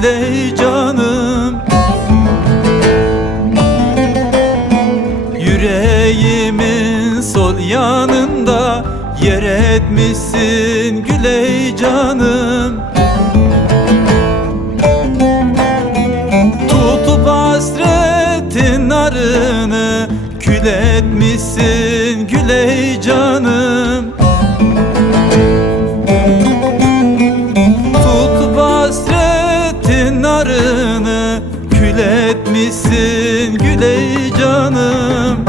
güley canım. Yüreğimin sol yanında yer etmişsin güley canım. Tutup hasretin narını kül etmişsin güley canım. Tutup hasretin narını kül etmişsin güley canım.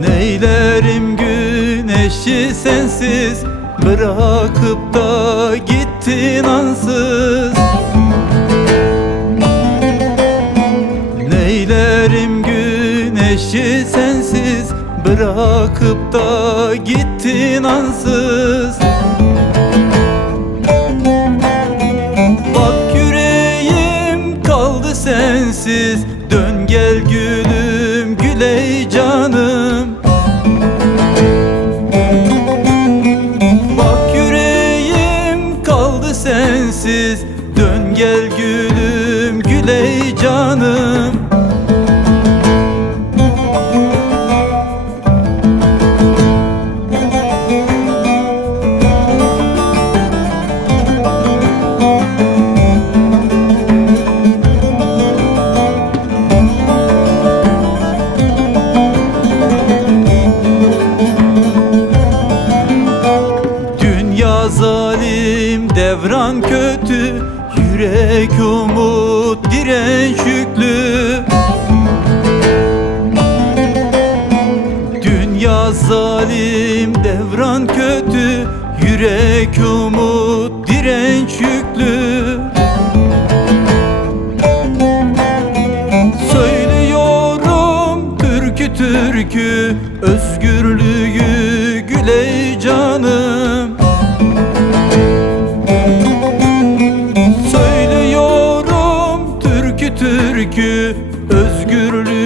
Neylerim güneşi sensiz, bırakıp da gittin ansız. Neylerim güneşi sensiz, bırakıp da gittin ansız. Bak yüreğim kaldı sensiz, dön gel gülüm güley canım. Bak yüreğim kaldı sensiz, dön gel gülüm güley canım. Zalim devran kötü, yürek umut direnç yüklü. Dünya zalim devran kötü, yürek umut direnç yüklü. Söylüyorum türkü türkü, özgürlüğü güley canım. Söylüyorum türkü türkü, özgürlüğü